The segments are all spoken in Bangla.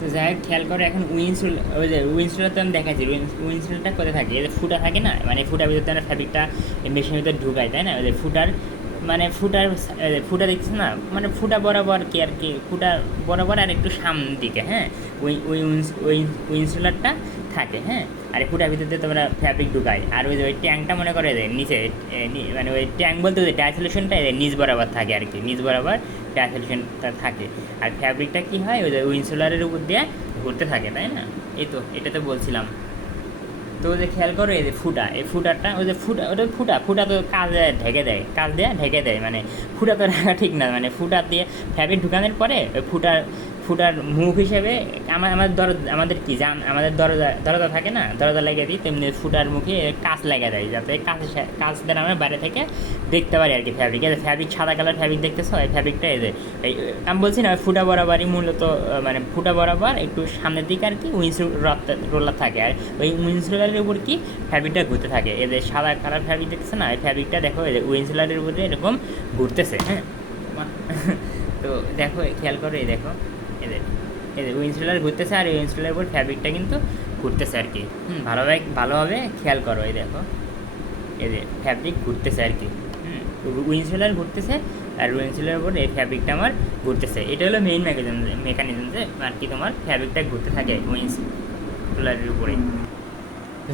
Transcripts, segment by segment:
তো যাই হোক খেয়াল করো এখন উইন্ডশিল্ড, ওই যে উইন্ডশিল্ডটা তো আমি দেখাচ্ছি, উইন্ডশিল্ডটা কোথায় থাকে, এই যে ফুটা থাকে না, মানে ফুটার ভিতরে তো আমরা ফ্যাব্রিকটা মেশিনের ভিতরে ঢুকাই, তাই না? ওই যে ফুটার মানে ফুটা দেখছিস না, মানে ফুটা বরাবর কি আর কি, ফুটা বরাবর আর একটু সামনের দিকে, হ্যাঁ, ওই ইনসুলারটা থাকে, হ্যাঁ। আর এই ফুটার ভিতরে তোমরা ফ্যাব্রিক ঢুকাই, আর ওই যে ওই ট্যাঙ্কটা মনে করে যে নিচে, মানে ওই ট্যাঙ্ক বলতে ওই ডাইসোলেশনটা নিচ বরাবর থাকে আর কি, নিচ বরাবর ডাইসোলেশনটা থাকে। আর ফ্যাব্রিকটা কী হয়, ওই যে ইনসুলারের উপর দিয়ে ঘুরতে থাকে, তাই না? এই তো এটা তো বলছিলাম। তো ওই যে খেয়াল করো এই যে ফুটা, এই ফুটাটা ওই যে ফুটা, ওটা ফুটা ফুটা তো কাজ ঢেকে দেয়, কাজ দিয়ে ঢেকে দেয়, মানে ফুটা তো রাখা ঠিক না, মানে ফুটা দিয়ে ফ্যাব্রিক ঢুকানোর পরে ওই ফুটার মুখ হিসেবে আমাদের কি আমাদের দরজা থাকে না, দরজা লাগিয়ে দিই, তেমনি ফুটার মুখে কাঁচ লাগিয়ে দেয়, যাতে কাঁচ দ্বারা আমরা বাইরে থেকে দেখতে পারি আর কি ফ্যাব্রিক। এই ফ্যাব্রিক সাদা কালার ফ্যাব্রিক দেখতেছো, এই ফ্যাব্রিকটা এই যে এই আমি বলছি না ফুটা বরাবরই মূলত, মানে ফুটা বরাবর একটু সামনের দিকে আর কি রোলার থাকে, আর ওই উইন্সুলারের উপর কি ফ্যাব্রিকটা ঘুরতে থাকে। এদের সাদা কালার ফ্যাব্রিক দেখতেছে না, এই ফ্যাব্রিকটা দেখো এই যে উইন্সুলারের উপরে এরকম ঘুরতেছে, হ্যাঁ। তো দেখো খেয়াল করো, এই দেখো এদের এদের উইন্সুলার ঘুরতেছে, আর এই উইন্সুলারের উপর ফ্যাব্রিকটা কিন্তু ঘুরতেছে আর কি। ভালোভাবে খেয়াল করো, এই দেখো এদের ফ্যাব্রিক ঘুরতেছে আর কি। উইন্সুলার ঘুরতেছে, আর উইন্সুলারের উপর এই ফ্যাব্রিকটা আমার ঘুরতেছে। এটা হলো মেইন মেকানিজম যে আর কি তোমার ফ্যাব্রিকটা ঘুরতে থাকে উইন্সুলারের উপরে।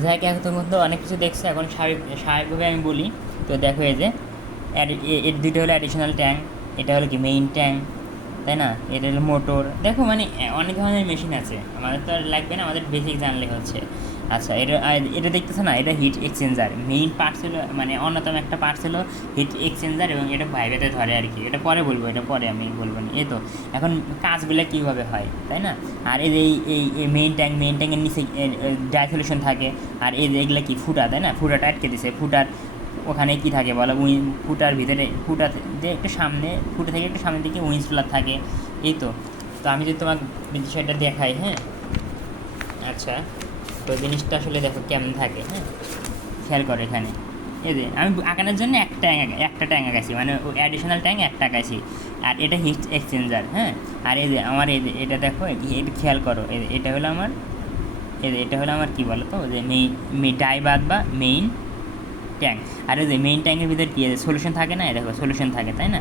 যাই হোক, এখন তোমার তো অনেক কিছু দেখছো, এখন স্বাভাবিকভাবে আমি বলি। তো দেখো এই যে এর দুটো হলো অ্যাডিশনাল ট্যাঙ্ক, এটা হলো কি মেইন ট্যাঙ্ক, তাই না? এটা হলো মোটর। দেখো মানে অনেক ধরনের মেশিন আছে, আমাদের তো আর লাগবে না, আমাদের বেসিক জানলে হচ্ছে। আচ্ছা, এটা দেখতেছো না, এটা হিট এক্সচেঞ্জার মেইন পার্টস হলো, মানে অন্যতম একটা পার্টস হলো হিট এক্সচেঞ্জার, এবং এটা ভাইব্রেটে ধরে আর কি। এটা পরে বলবো, এটা পরে আমি বলবো না। এই তো এখন কাজগুলো কীভাবে হয়, তাই না? আর এই যে এই মেইন ট্যাঙ্কের নিচে ডাইসোলেশন থাকে, আর এই যে এগুলো কি ফুটা, তাই না? ফুটাটা আটকে দিছে, ফুটার ওখানে কি থাকে বলো, ফুটার ভিতরে ফুটা দিয়ে একটু সামনে, ফুটা থেকে একটু সামনের দিকে উইন্সুলার থাকে। এই তো আমি যদি তোমাকে বিষয়টা দেখাই, হ্যাঁ। আচ্ছা, তো জিনিসটা আসলে দেখো কেমন থাকে, হ্যাঁ। খেয়াল করো এখানে, এই যে আমি আঁকানোর জন্য একটা ট্যাঙ্ক আঁকাইছি, মানে অ্যাডিশনাল ট্যাঙ্ক একটা আঁকাইছি, আর এটা হিট এক্সচেঞ্জার, হ্যাঁ। আর এই যে আমার এই যে এটা দেখো, এটা খেয়াল করো, এটা হলো আমার, এটা হলো আমার কী বলো তো, যে ডাইবাদ বা মেইন ট্যাঙ্ক। আর এই যে মেইন ট্যাঙ্কের ভিতরে কী আছে, সলিউশন থাকে না, দেখো সলিউশন থাকে, তাই না?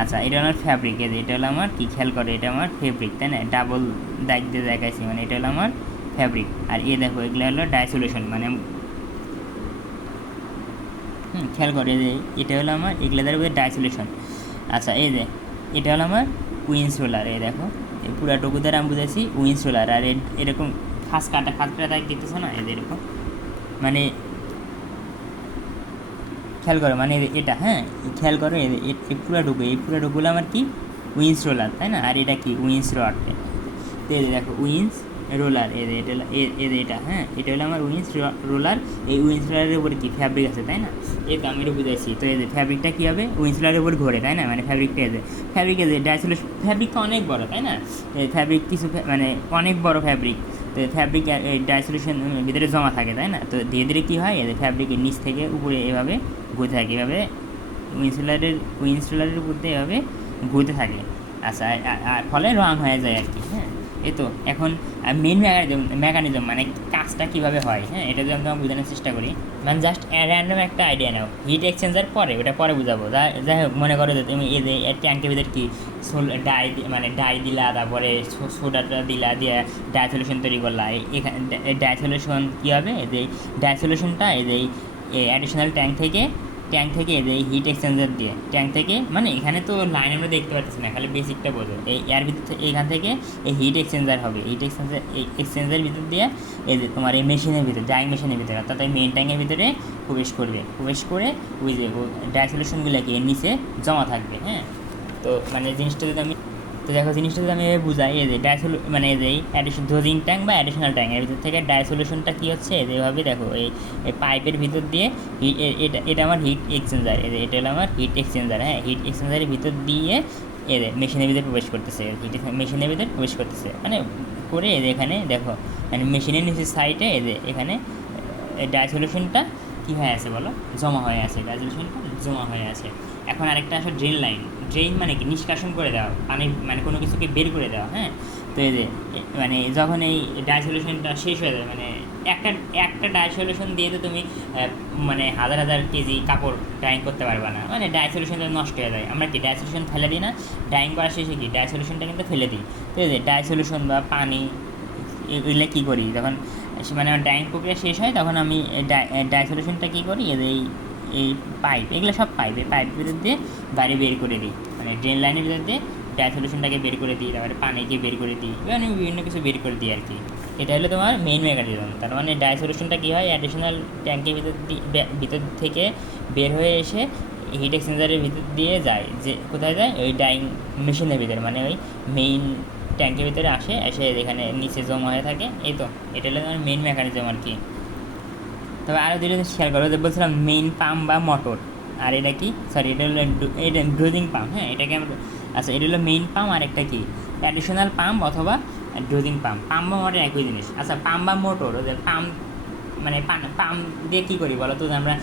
আচ্ছা, এটা আমার ফ্যাব্রিক, এটা হলো আমার কি, খেয়াল করে এটা আমার ফ্যাব্রিক, তাই না? ডাবল দাগ দিয়ে দেখাইছি, মানে এটা হলো আমার ফ্যাব্রিক। আর দেখো এগুলো হলো ডাইসোলেশন, মানে খেয়াল করে যে এটা হলো আমার, এগুলো দ্বারা ডাইসোলেশন। আচ্ছা, এই যে এটা হলো আমার উইন্সুলার, এই দেখো এই পুরাটুকু দ্বারা আমি বুঝেছি উইন্সুলার। আর এরকম খাস কাটা দাগ দেখতেছো না, এরকম মানে খেয়াল করো, মানে এটা, হ্যাঁ খেয়াল করো এই পুরাটুকুলো আমার কি উইন্স রোলার, তাই না? আর এটা কি উইন্স রড, তো এই দেখো উইন্স রোলার, এটা, হ্যাঁ এটা হলো আমার উইন্স রোলার। এই উইন্স রোলারের উপরে কি ফ্যাব্রিক আছে, তাই না? এই তো আমি এটা বুঝাইছি। তো এই যে ফ্যাব্রিকটা কী হবে, উইন্স রোলারের উপর ঘোরে, তাই না? মানে ফ্যাব্রিকটা ডাইসোলেশন ফ্যাব্রিক তো অনেক বড়, তাই না? এই ফ্যাব্রিক কিছু মানে অনেক বড় ফ্যাব্রিক, তো ফ্যাব্রিক এই ডাইসোলেশন ভিতরে জমা থাকে, তাই না? তো ধীরে ধীরে কী হয়, এদের ফ্যাব্রিকের নিচ থেকে উপরে এভাবে ঘুরতে থাকে, এভাবে উইন্সুলারের উপর দিয়ে এভাবে ঘুরতে থাকে। আচ্ছা, আর ফলে রং হয়ে যায় আর কি, হ্যাঁ। এই তো এখন মেন মেকানিজম মানে কাজটা কীভাবে হয়, হ্যাঁ, এটা যদি আমি তোমাকে বোঝানোর চেষ্টা করি, মানে জাস্ট র্যান্ডম একটা আইডিয়া নাও। হিট এক্সচেঞ্জার পরে, ওটা পরে বুঝাবো। যাই হোক, মনে করো যে তুমি এই যে ট্যাঙ্কের ভিতরে কি ডাই দিলা, তারপরে সোডাটা দিয়ে ডাইসোলেশন তৈরি করলা। এখানে ডাইসোলেশন কী হবে, এই যে ডাইসোলেশনটা এই যে অ্যাডিশনাল ট্যাঙ্ক থেকে এই যে হিট এক্সচেঞ্জার দিয়ে, ট্যাঙ্ক থেকে, মানে এখানে তো লাইন আমরা দেখতে পাচ্ছি না, খালি বেসিকটা বোঝো। এর ভিতর এখান থেকে এই হিট এক্সচেঞ্জার হবে, এক্সচেঞ্জারের ভিতর দিয়ে এই যে তোমার এই মেশিনের ভিতরে, ড্রাইং মেশিনের ভিতরে, অর্থাৎ এই মেইন ট্যাঙ্কের ভিতরে প্রবেশ করে ওই যে ডাইসোলেশনগুলোকে এর নিচে জমা থাকবে, হ্যাঁ। তো মানে জিনিসটা যদি আমি, তো দেখো জিনিসটা যদি আমি বুঝাই, এই যে মানে এই যে ডোজিং ট্যাঙ্ক বা অ্যাডিশনাল ট্যাঙ্ক, এর ভিতর থেকে ডাইসোলেশনটা কী হচ্ছে, যেভাবে দেখো এই পাইপের ভিতর দিয়ে এটা আমার হিট এক্সচেঞ্জার, এটা হলো আমার হিট এক্সচেঞ্জার, হ্যাঁ। হিট এক্সচেঞ্জারের ভিতর দিয়ে এদের মেশিনের ভিতরে প্রবেশ করতেছে, মেশিনের ভিতরে প্রবেশ করতেছে, মানে করে এখানে দেখো, মানে মেশিনের নিচের সাইডে এখানে ডাইসোলেশনটা কী হয়ে আছে বলো, জমা হয়ে আছে, ডাইসোলেশনটা জমা হয়ে আছে। এখন আরেকটা আসলে ড্রেন লাইন। ড্রেন মানে কি, নিষ্কাশন করে দেওয়া, পানি মানে কোনো কিছুকে বের করে দেওয়া, হ্যাঁ। তো এই যে মানে যখন এই ডাই সলিউশনটা শেষ হয়ে যাবে, মানে একটা একটা ডাই সলিউশন দিয়ে তো তুমি মানে হাজার হাজার কেজি কাপড় ডাইং করতে পারবে না, মানে ডাই সলিউশনটা নষ্ট হয়ে যায়। আমরা কি ডাই সলিউশন ফেলে দিই না, ডাইং করার শেষে কি ডাই সলিউশনটা কিন্তু ফেলে দিই। তো এই যে ডাই সলিউশন বা পানি এগুলো কী করি যখন মানে আমার ডাইং প্রক্রিয়া শেষ হয়, তখন আমি ডাই সলিউশনটা কী করি, এই এই পাইপ, এগুলো সব পাইপ, এই পাইপ ভিতর দিয়ে বাইরে বের করে দিই, মানে ড্রেন লাইনের ভিতর দিয়ে ডাই সলিউশনটাকে বের করে দিই, তারপরে পানিকে বের করে দিই, মানে বিভিন্ন কিছু বের করে দিই আর কি। এটা হলো তোমার মেইন মেকানিজম। তার মানে ডাই সলিউশনটা কী হয়, অ্যাডিশনাল ট্যাঙ্কের ভিতর থেকে বের হয়ে এসে হিট এক্সচেঞ্জারের ভিতর দিয়ে যায়, যে কোথায় যায়, ওই ডাইং মেশিনের ভিতরে, মানে ওই মেইন ট্যাঙ্কের ভিতরে এসে এখানে নিচে জমা হয়ে থাকে। এই তো এটা হলো তোমার মেইন মেকানিজম আর কি। তবে আরও দুটো শেয়ার করো, যে বলছিলাম মেইন পাম্প বা মোটর, আর এটা কি, সরি এটা হলো এটা ড্রোজিং পাম্প। হ্যাঁ, এটাকে আমরা, আচ্ছা এটা হলো মেইন পাম্প, আর একটা কি অ্যাডিশনাল পাম্প অথবা ড্রোজিং পাম্প। পাম্প বা মোটর একই জিনিস। আচ্ছা পাম্প বা মোটর, ওদের পাম্প মানে পাম্প দিয়ে কী করি বলো তো, আমরা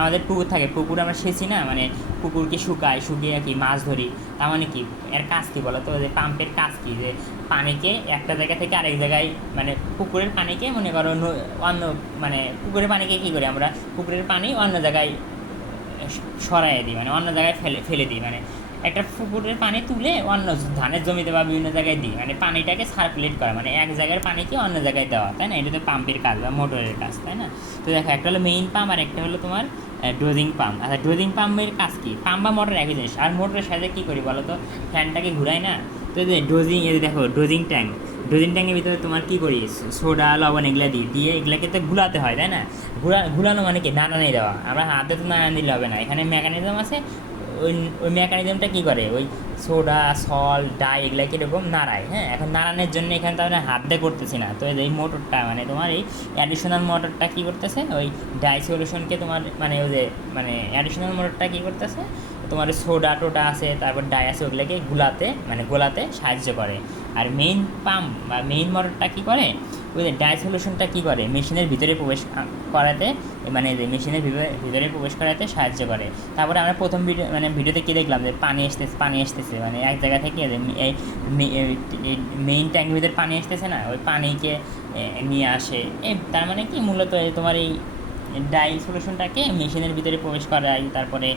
আমাদের পুকুর থাকে, পুকুর আমরা সেচি না, মানে পুকুরকে শুকিয়ে কি মাছ ধরি। তার মানে কি এর কাজ কী বলো তো, যে পাম্পের কাজ কী, যে পানিকে একটা জায়গা থেকে আরেক জায়গায়, মানে পুকুরের পানিকে মনে করো অন্য, মানে পুকুরের পানিকে কী করি আমরা, পুকুরের পানি অন্য জায়গায় সরাইয়ে দিই, মানে অন্য জায়গায় ফেলে দিই, মানে একটা পুকুরের পানি তুলে অন্য ধানের জমিতে বা বিভিন্ন জায়গায় দিই, মানে পানিটাকে সার্কুলেট করা, মানে এক জায়গার পানিকে অন্য জায়গায় দেওয়া, তাই না? এটা তো পাম্পের কাজ বা মোটরের কাজ, তাই না? তো দেখো একটা হলো মেইন পাম্প আর একটা হলো তোমার ড্রোজিং পাম্প। আচ্ছা ড্রোজিং পাম্পের কাজ কী, পাম্প বা মোটর একই জিনিস। আর মোটরের সাথে কী করি বলো তো, ফ্যানটাকে ঘুরাই না। তো যে ড্রোজিং, এই দেখো ড্রোজিং ট্যাঙ্কের ভিতরে তোমার কী করি, সোডা লবণ এগুলো দিয়ে এগুলোকে তো ঘুলাতে হয়, তাই না? ঘুলানো মানে কি, নাড়ানি দেওয়া। আমরা হাতে তো নাড়ানি দিলে হবে না, এখানে মেকানিজম আছে। ওই মেকানিজমটা কী করে, ওই সোডা সল্ট ডাই এগুলোকে এরকম নাড়ায়। হ্যাঁ, এখন নাড়ানোর জন্য এখানে তো আমরা হাত দিয়ে করতেছি না। তো এই মোটরটা, মানে তোমার এই অ্যাডিশনাল মোটরটা কী করতেছে, ওই ডাই সলিউশনকে তোমার, মানে ওই যে মানে অ্যাডিশনাল মোটরটা কী করতেছে, তোমার সোডা টোডা আছে, তারপর ডাই আছে, ওগুলোকে গোলাতে সাহায্য করে। আর মেইন পাম্প বা মেইন মোটরটা কী করে, ওই যে ডাই সলিউশনটা কী করে, মেশিনের ভিতরে প্রবেশ করাতে, মানে যে মেশিনের ভিতরে প্রবেশ করাতে সাহায্য করে। তারপরে আমরা প্রথম ভিডিওতে কী দেখলাম, যে পানি আসতেছে, মানে এক জায়গা থেকে এই মেইন ট্যাঙ্কের ভিতরে পানি আসতেছে না, ওই পানিকে নিয়ে আসে। তার মানে কি মূলত তোমার এই ডাই সলিউশনটাকে মেশিনের ভিতরে প্রবেশ করায়, তারপরে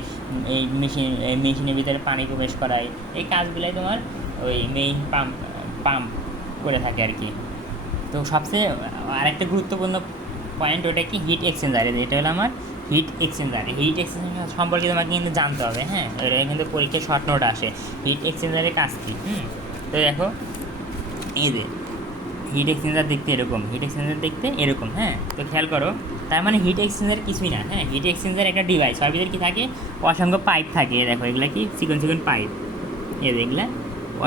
এই মেশিনের ভিতরে পানি প্রবেশ করায়। এই কাজগুলোই তোমার ওই মেইন পাম্প করে থাকে আর কি। তো সবচেয়ে আরেকটা গুরুত্বপূর্ণ পয়েন্ট, ওটা কি, হিট এক্সচেঞ্জার। এটা হলো আমার হিট এক্সচেঞ্জার সম্পর্কে তোমাকে কিন্তু জানতে হবে। হ্যাঁ, এটা কিন্তু পরীক্ষায় শর্ট নোট আসে, হিট এক্সচেঞ্জারের কাজ কী। তো দেখো এই যে হিট এক্সচেঞ্জার দেখতে এরকম, হ্যাঁ। তো খেয়াল করো, তার মানে হিট এক্সচেঞ্জার কিছুই না। হ্যাঁ, হিট এক্সচেঞ্জার একটা ডিভাইস, ওর ভিতরে কী থাকে, অসংখ্য পাইপ থাকে। দেখো এগুলা কি চিকন পাইপ, এই যে এগুলা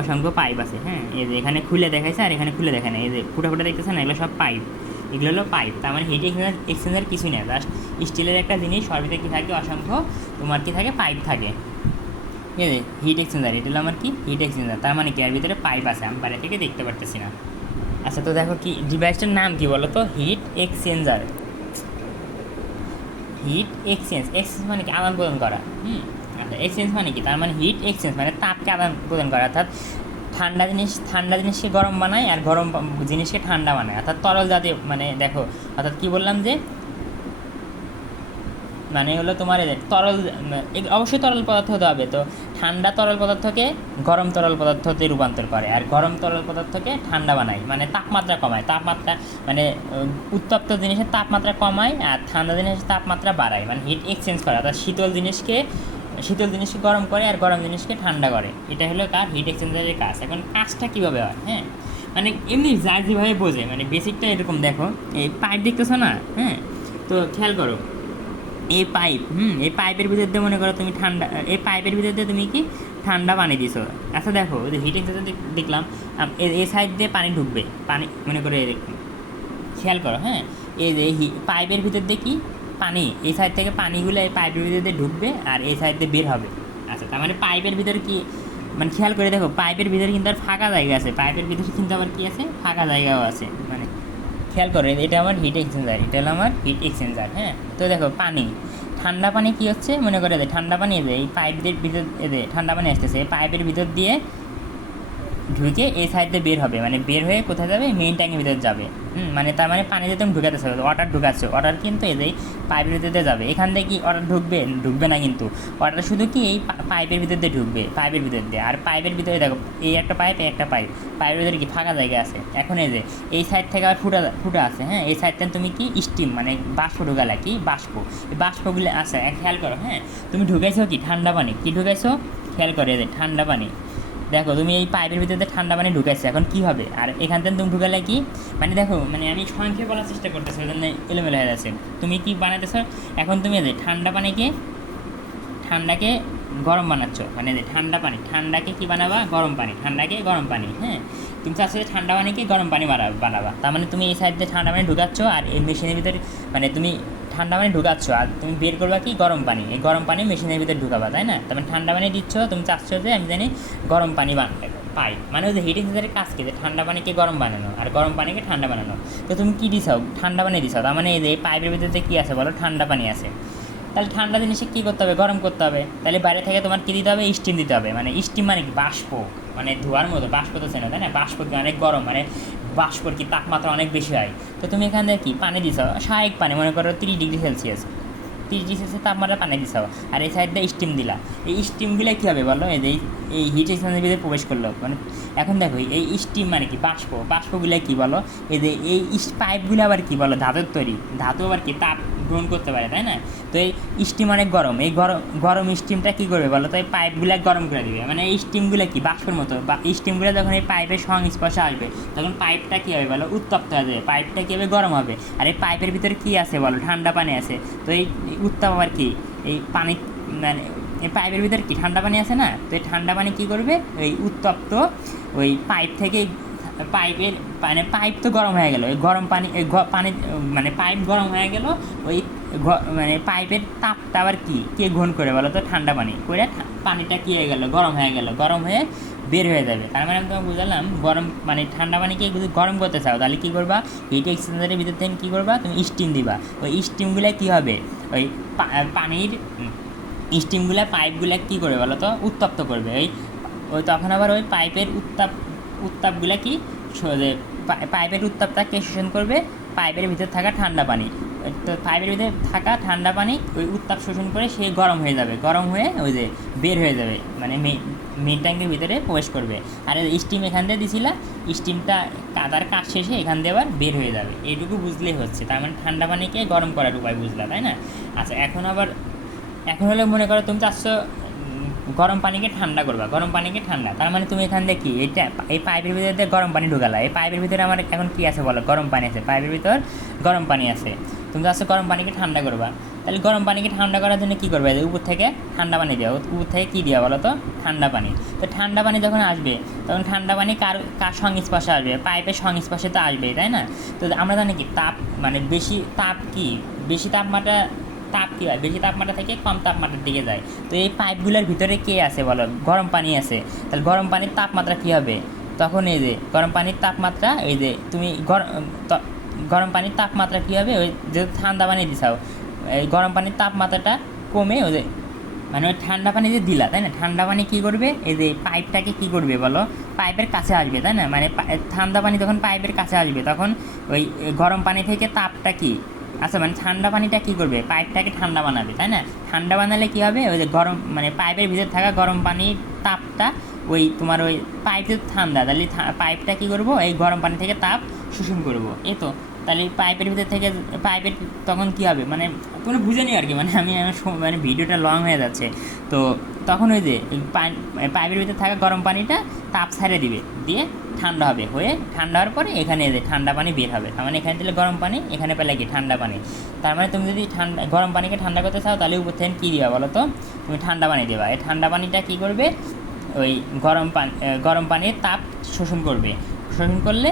অসংখ্য পাইপ আছে। হ্যাঁ, এই যে এখানে খুলে দেখাইছে আর এখানে খুলে দেখায় না, এই যে ফুটা দেখতেছে না, এগুলো সব পাইপ, এগুলো হলো পাইপ। তার মানে হিট এক্সচেঞ্জার কিছুই না, জাস্ট স্টিলের একটা জিনিস, ওর ভিতরে কী থাকে, অসংখ্য তোমার কী থাকে, পাইপ থাকে। ঠিক আছে, হিট এক্সচেঞ্জার, এটা হলো আমার কি, হিট এক্সচেঞ্জার। তার মানে কি, এর ভিতরে পাইপ আছে, আমি বাইরে থেকে দেখতে পারতেছি না। আচ্ছা তো দেখো কি ডিভাইসটার নাম কি বলো তো, হিট এক্সচেঞ্জার। হিট এক্সচেঞ্জ মানে কি, আদান প্রদান করা। আচ্ছা এক্সচেঞ্জ মানে কি, তার মানে হিট এক্সচেঞ্জ মানে তাপকে আদান প্রদান করা, অর্থাৎ ঠান্ডা জিনিসকে গরম বানায় আর গরম জিনিসকে ঠান্ডা বানায়, অর্থাৎ তরল জাতীয়, মানে দেখো অর্থাৎ কী বললাম, যে মানে হলো তোমার তরল, অবশ্যই তরল পদার্থ হতে হবে। তো ঠান্ডা তরল পদার্থকে গরম তরল পদার্থতে রূপান্তর করে, আর গরম তরল পদার্থকে ঠান্ডা বানায়, মানে তাপমাত্রা কমায়, মানে উত্তপ্ত জিনিসের তাপমাত্রা কমায় আর ঠান্ডা জিনিসের তাপমাত্রা বাড়ায়, মানে হিট এক্সচেঞ্জ করে, অর্থাৎ শীতল জিনিসকে গরম করে আর গরম জিনিসকে ঠান্ডা করে। এটা হলো তার হিট এক্সচেঞ্জারের কাজ। এখন কাজটা কীভাবে হয়, হ্যাঁ, মানে এমনি যার যেভাবে বোঝে, মানে বেসিকটা এরকম। দেখো এই পাইপ দেখতেছো না, হ্যাঁ, তো খেয়াল করো এই পাইপের ভিতর দিয়ে মনে করো তুমি এই পাইপের ভিতর দিয়ে তুমি কি ঠান্ডা পানি দিছো। আচ্ছা দেখো ওই যে হিট এক্সচেঞ্জার দেখলাম, এই সাইড দিয়ে পানি ঢুকবে, পানি মনে করে খেয়াল করো। হ্যাঁ, এই যে পাইপের ভিতর দিয়ে কি পানি, এই সাইড থেকে পানিগুলো এই পাইপের ভিতর দিয়ে ঢুকবে আর এই সাইড দিয়ে বের হবে। আচ্ছা তার মানে পাইপের ভিতর কি, মানে খেয়াল করে দেখো পাইপের ভিতরে কিন্তু আর ফাঁকা জায়গা আছে, পাইপের ভিতরে কিন্তু আবার কি আছে, ফাঁকা জায়গাও আছে। মানে খেয়াল করো, এটা আমার হিট এক্সচেঞ্জার, এটা হলো আমার হিট এক্সচেঞ্জার। হ্যাঁ, তো দেখো ঠান্ডা পানি কী হচ্ছে, মনে করে ঠান্ডা পানি এই পাইপদের ভিতর ঠান্ডা পানি আসতেছে, এই পাইপের ভিতর দিয়ে ঢুকে এই সাইড দিয়ে বের হবে, মানে বের হয়ে কোথায় যাবে, মেইন ট্যাঙ্কের ভিতরে যাবে। মানে তার মানে পানিতে তুমি ঢুকাতেছো, ওয়াটার ঢুকাচ্ছো, ওয়াটার কিন্তু এই যে পাইপের ভিতরে যাবে। এখান থেকে কি ওয়াটার ঢুকবে না, কিন্তু ওয়াটার শুধু কি এই পাইপের ভিতর দিয়ে ঢুকবে, পাইপের ভিতর দিয়ে। আর পাইপের ভিতরে দেখো এই একটা পাইপ, এই একটা পাইপ, পাইপের ভিতরে কি ফাঁকা জায়গা আছে। এখন এই যে এই সাইড থেকে আবার ফুটা আছে, হ্যাঁ, এই সাইড থেকে তুমি কি স্টিম মানে বাষ্প ঢুকালা, কি বাষ্প, এই বাষ্পগুলো আছে খেয়াল করো। হ্যাঁ, তুমি ঢুকাইছো কি ঠান্ডা পানি, কি ঢুকাইছো খেয়াল করে, যে ঠান্ডা পানি। দেখো তুমি এই পাইপের ভিতরে ঠান্ডা পানি ঢুকাইছো, এখন কী হবে, আর এখান থেকে তুমি ঢুকালে কি, মানে দেখো মানে আমি সংক্ষেপে বলার চেষ্টা করতেছি, ওই জন্য এলোমেলো হয়ে যাচ্ছে। তুমি কি বানাইতেছো, এখন তুমি এই ঠান্ডাকে গরম বানাচ্ছ, মানে যে ঠান্ডাকে কি বানাবা, গরম পানি, ঠান্ডাকে গরম পানি। হ্যাঁ, তুমি চাচ্ছ যে ঠান্ডা পানিকে গরম পানি বানাবা, তার মানে তুমি এই সাইড দিয়ে ঠান্ডা পানি ঢুকাচ্ছ, আর এই মেশিনের ভিতরে মানে তুমি ঠান্ডা পানি ঢুকাচ্ছ, আর তুমি বের করবা কি গরম পানি, এই গরম পানি মেশিনের ভিতরে ঢুকাবা, তাই না। তার মানে ঠান্ডা পানি দিচ্ছ, তুমি চাচ্ছ যে আমি জানি গরম পানি পাই, মানে ওই যে হিট এক্সচেঞ্জারের কাজ কি, যে ঠান্ডা পানিকে গরম বানানো আর গরম পানিকে ঠান্ডা বানানো। তো তুমি কী দিছাও, ঠান্ডা পানি দিছাও, তার মানে এই যে পাইপের ভিতরে যে কী আছে বলো, ঠান্ডা পানি আছে। তাহলে ঠান্ডা জিনিসে কী করতে হবে, গরম করতে হবে। তাহলে বাইরে থেকে তোমার কী দিতে হবে, স্টিম দিতে হবে। মানে স্টিম মানে কি, বাষ্প, মানে ধোয়ার মতো বাষ্প তো চেনো, তাই না। বাষ্প কি অনেক গরম, মানে বাষ্পর কি তাপমাত্রা অনেক বেশি হয়। তো তুমি এখান থেকে কি পানি দিছ, স্বাভাবিক পানি, মনে করো 30 ডিগ্রি সেলসিয়াস, 30 ডিগ্রি সেলসিয়াস তাপমাত্রা পানি দিছ, আর এই সাইড দিয়ে স্টিম দিলা। এই স্টিমগুলো কী হবে বলো, এই হিট এক্সচেঞ্জারের ভিতরে প্রবেশ করলো। মানে এখন দেখো এই স্টিম মানে কি, বাষ্পগুলো কী বলো, এই যে এই পাইপগুলো আবার কী বলো, ধাতুর তৈরি, ধাতু আবার কি তাপ গ্রহণ করতে পারে, তাই না। তো এই স্টিম অনেক গরম, এই গরম স্টিমটা কী করবে বলো, তো এই পাইপগুলো গরম করে দিবে। মানে এই স্টিমগুলো কি বাষ্পের মতো, বা স্টিমগুলো যখন এই পাইপের সংস্পর্শে আসবে, তখন পাইপটা কী হবে বলো, উত্তপ্ত হয়ে যাবে, পাইপটা কী হবে, গরম হবে। আর এই পাইপের ভিতরে কী আছে বলো, ঠান্ডা পানি আছে। তো এই উত্তাপ আবার কি, এই পানি মানে এই পাইপের ভিতরে কি ঠান্ডা পানি আছে না, তো এই ঠান্ডা পানি কী করবে, ওই উত্তপ্ত ওই পাইপ থেকে, পাইপের মানে পাইপ তো গরম হয়ে গেল, এই গরম পানি পানি মানে পাইপ গরম হয়ে গেল, ওই মানে পাইপের তাপটা আবার কি কে গ্রহণ করে বলো, তো ঠান্ডা পানি করে পানিটা কী হয়ে গেল, গরম হয়ে গেল, গরম হয়ে বের হয়ে যাবে। তার মানে আমি তোমাকে বুঝালাম, গরম মানে ঠান্ডা পানিকে যদি গরম করতে চাও, তাহলে কী করবা, হিট এক্সচেঞ্জারের ভিতর থেকে কী করবা, তুমি স্টিম দিবা। ওই স্টিমগুলো কী হবে, ওই পানির স্টিমগুলো পাইপগুলো কী করবে বলো তো, উত্তপ্ত করবে। ওই তখন আবার ওই পাইপের উত্তাপগুলো কি, পাইপের উত্তাপটাকে শোষণ করবে পাইপের ভিতরে থাকা ঠান্ডা পানি। তো পাইপের ভিতরে থাকা ঠান্ডা পানি ওই উত্তাপ শোষণ করে সে গরম হয়ে যাবে, গরম হয়ে ওই যে বের হয়ে যাবে, মানে মেন ট্যাঙ্কের ভিতরে প্রবেশ করবে। আর স্টিম এখান দিয়ে দিছিলা, স্টিমটা তার কাজ শেষে এখান দিয়ে আবার বের হয়ে যাবে। এইটুকু বুঝলেই হচ্ছে, তার মানে ঠান্ডা পানিকে গরম করার উপায় বুঝলা, তাই না। আচ্ছা, এখন হলে মনে করো তুমি চাচ্ছ গরম পানিকে ঠান্ডা করবা, গরম পানিকে ঠান্ডা, তার মানে তুমি এখান থেকে কি এই পাইপের ভিতরে দিয়ে গরম পানি ঢুকালা। এই পাইপের ভিতরে আমার এখন কী আছে বলো, গরম পানি আছে, পাইপের ভিতর গরম পানি আছে। তুমি চাচ্ছ গরম পানিকে ঠান্ডা করবা, তাহলে গরম পানিকে ঠান্ডা করার জন্য কী করবে, উপর থেকে ঠান্ডা পানি দেওয়া, উপর থেকে কী দেওয়া বলো তো, ঠান্ডা পানি। তো ঠান্ডা পানি যখন আসবে, তখন ঠান্ডা পানি কার সংস্পর্শে আসবে, পাইপের সংস্পর্শে তো আসবেই, তাই না। তো আমরা জানি কি তাপ মানে বেশি তাপ কি, বেশি তাপমাত্রা তাপ কী হয়, বেশি তাপমাত্রা থেকে কম তাপমাত্রার দিকে যায়। তো এই পাইপগুলোর ভিতরে কে আছে বলো, গরম পানি আছে। তাহলে গরম পানির তাপমাত্রা কী হবে, তখন এই যে গরম পানির তাপমাত্রা, এই যে তুমি গরম পানির তাপমাত্রা কী হবে, ওই যে ঠান্ডা পানি দিছাও, এই গরম পানির তাপমাত্রাটা কমে ওই যে মানে ওই ঠান্ডা পানি যে দিলা, তাই না, ঠান্ডা পানি কী করবে, এই যে পাইপটাকে কী করবে বলো, পাইপের কাছে আসবে, তাই না। মানে ঠান্ডা পানি যখন পাইপের কাছে আসবে, তখন ওই গরম পানি থেকে তাপটা কি, আচ্ছা মানে ঠান্ডা পানিটা কী করবে, পাইপটাকে ঠান্ডা বানাবে, তাই না। ঠান্ডা বানালে কী হবে, ওই যে গরম মানে পাইপের ভিতরে থাকা গরম পানির তাপটা ওই তোমার ওই পাইপের ঠান্ডা, তাহলে পাইপটা কী করবো, এই গরম পানি থেকে তাপ শোষণ করবো। এই তো তাহলে পাইপের ভিতর থেকে পাইপের তখন কী হবে, মানে তোমরা বুঝে নিও আর কি, মানে আমি মানে ভিডিওটা লং হয়ে যাচ্ছে। তো তখন ওই যে পাইপের ভিতরে থাকা গরম পানিটা তাপ ছাড়ে দিবে, দিয়ে ঠান্ডা হবে, হয়ে ঠান্ডা হওয়ার পরে এখানে যে ঠান্ডা পানি বের হবে। তার মানে এখানে দিলে গরম পানি, এখানে পেলে কি ঠান্ডা পানি। তার মানে তুমি যদি গরম পানিকে ঠান্ডা করতে চাও, তাহলে উপর থেকে কী দিবা বলো তো, তুমি ঠান্ডা পানি দেবা। এই ঠান্ডা পানিটা কী করবে, ওই গরম পানির তাপ শোষণ করবে, শোষণ করলে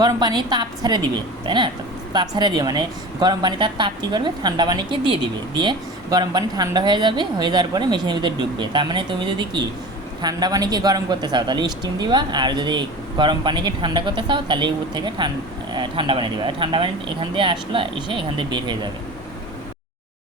গরম পানির তাপ ছেড়ে দিবে, তাই না। তাপ ছেড়ে দিবে মানে গরম পানি তার তাপ কী করবে, ঠান্ডা পানিকে দিয়ে দিবে, দিয়ে গরম পানি ঠান্ডা হয়ে যাবে, হয়ে যাওয়ার পরে মেশিনের ভিতরে ঢুকবে। তার মানে তুমি যদি কি ঠান্ডা পানিকে গরম করতে চাও, তাহলে স্টিম দিবা, আর যদি গরম পানিকে ঠান্ডা করতে চাও, তাহলে উপর থেকে ঠান্ডা পানি দিবা। ঠান্ডা পানি এখান দিয়ে আসলো, এসে এখান দিয়ে বের হয়ে যাবে।